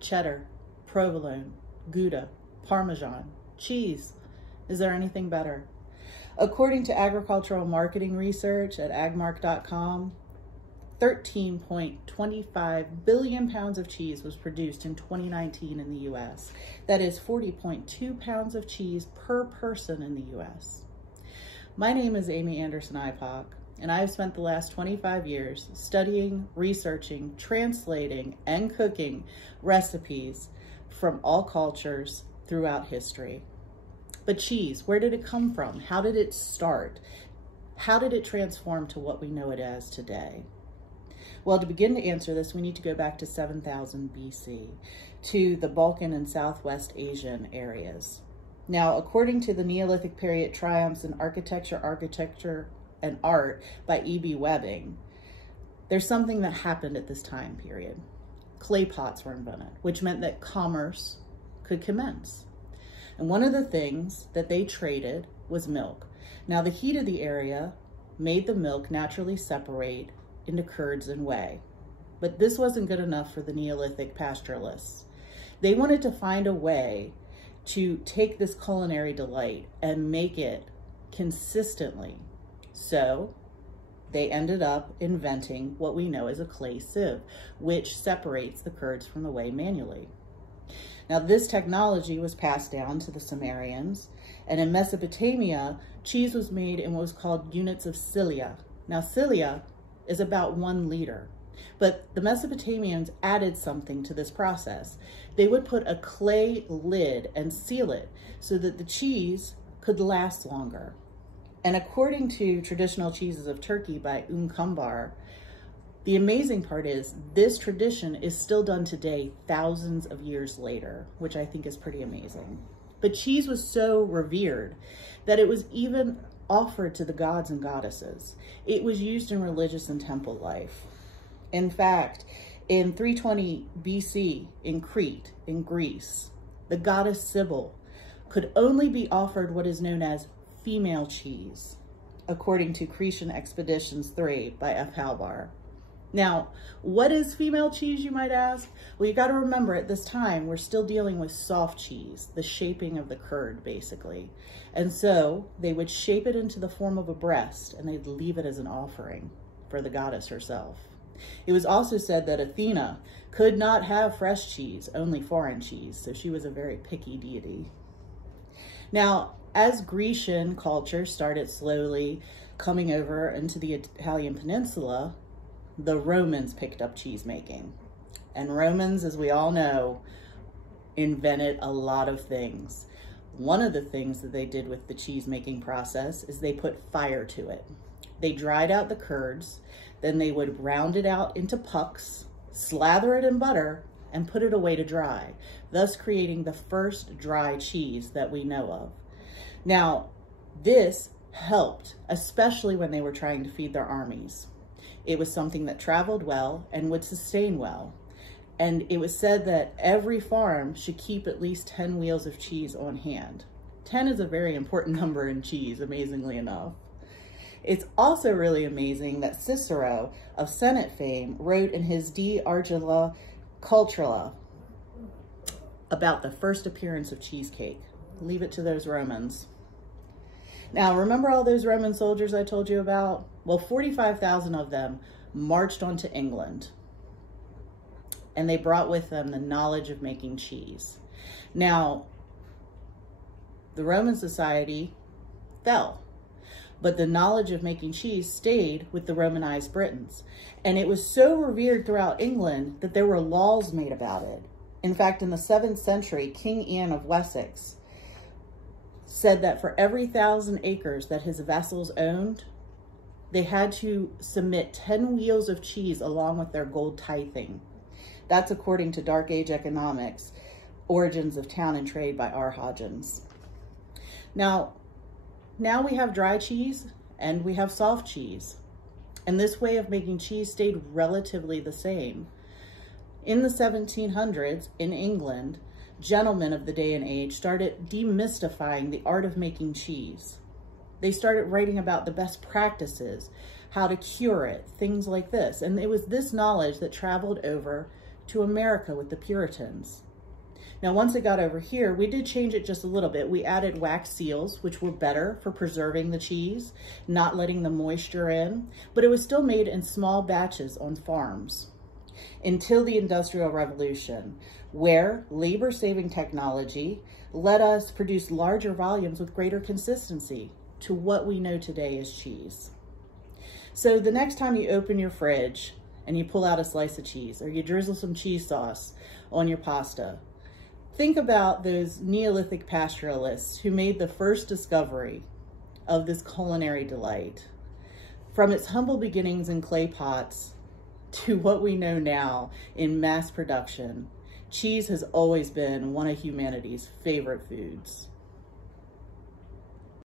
cheddar, provolone, Gouda, Parmesan, cheese. Is there anything better? According to agricultural marketing research at agmark.com, 13.25 billion pounds of cheese was produced in 2019 in the US. That is 40.2 pounds of cheese per person in the US. My name is Amy Anderson-Ipock, and I've spent the last 25 years studying, researching, translating, and cooking recipes from all cultures throughout history. But cheese, where did it come from? How did it start? How did it transform to what we know it as today? Well, to begin to answer this, we need to go back to 7000 BC, to the Balkan and Southwest Asian areas. Now, according to the Neolithic period triumphs in architecture, and art by E.B. Webbing, there's something that happened at this time period. Clay pots were invented, which meant that commerce could commence. And one of the things that they traded was milk. Now, the heat of the area made the milk naturally separate into curds and whey. But this wasn't good enough for the Neolithic pastoralists. They wanted to find a way to take this culinary delight and make it consistently. So they ended up inventing what we know as a clay sieve, which separates the curds from the whey manually. Now, this technology was passed down to the Sumerians, and in Mesopotamia, cheese was made in what was called units of cilia. Now, cilia is about 1 liter, but the Mesopotamians added something to this process. They would put a clay lid and seal it so that the cheese could last longer. And according to Traditional Cheeses of Turkey by Kumbar, the amazing part is this tradition is still done today, thousands of years later, which I think is pretty amazing. But cheese was so revered that it was even offered to the gods and goddesses. It was used in religious and temple life. In fact, in 320 BC in Crete, in Greece, the goddess Cybele could only be offered what is known as female cheese, according to Cretan Expeditions 3 by F. Halbar. Now, what is female cheese, you might ask? Well, you got to remember at this time, we're still dealing with soft cheese, the shaping of the curd, basically. And so they would shape it into the form of a breast, and they'd leave it as an offering for the goddess herself. It was also said that Athena could not have fresh cheese, only foreign cheese, so she was a very picky deity. Now, as Grecian culture started slowly coming over into the Italian peninsula, the Romans picked up cheese making. And Romans, as we all know, invented a lot of things. One of the things that they did with the cheese making process is they put fire to it. They dried out the curds, then they would round it out into pucks, slather it in butter, and put it away to dry, thus creating the first dry cheese that we know of. Now, this helped, especially when they were trying to feed their armies. It was something that traveled well and would sustain well. And it was said that every farm should keep at least 10 wheels of cheese on hand. 10 is a very important number in cheese, amazingly enough. It's also really amazing that Cicero of Senate fame wrote in his De Argilla Cultura about the first appearance of cheesecake. Leave it to those Romans. Now, remember all those Roman soldiers I told you about? Well, 45,000 of them marched onto England, and they brought with them the knowledge of making cheese. Now, the Roman society fell, but the knowledge of making cheese stayed with the Romanized Britons. And it was so revered throughout England that there were laws made about it. In fact, in the 7th century, King Anne of Wessex said that for every 1,000 acres that his vassals owned, they had to submit 10 wheels of cheese along with their gold tithing. That's according to Dark Age Economics, Origins of Town and Trade by R. Hodgins. Now we have dry cheese and we have soft cheese. And this way of making cheese stayed relatively the same. In the 1700s, in England, gentlemen of the day and age started demystifying the art of making cheese. They started writing about the best practices, how to cure it, things like this. And it was this knowledge that traveled over to America with the Puritans. Now, once it got over here, we did change it just a little bit. We added wax seals, which were better for preserving the cheese, not letting the moisture in, but it was still made in small batches on farms until the Industrial Revolution, where labor-saving technology let us produce larger volumes with greater consistency to what we know today as cheese. So the next time you open your fridge and you pull out a slice of cheese, or you drizzle some cheese sauce on your pasta, think about those Neolithic pastoralists who made the first discovery of this culinary delight. From its humble beginnings in clay pots to what we know now in mass production, cheese has always been one of humanity's favorite foods.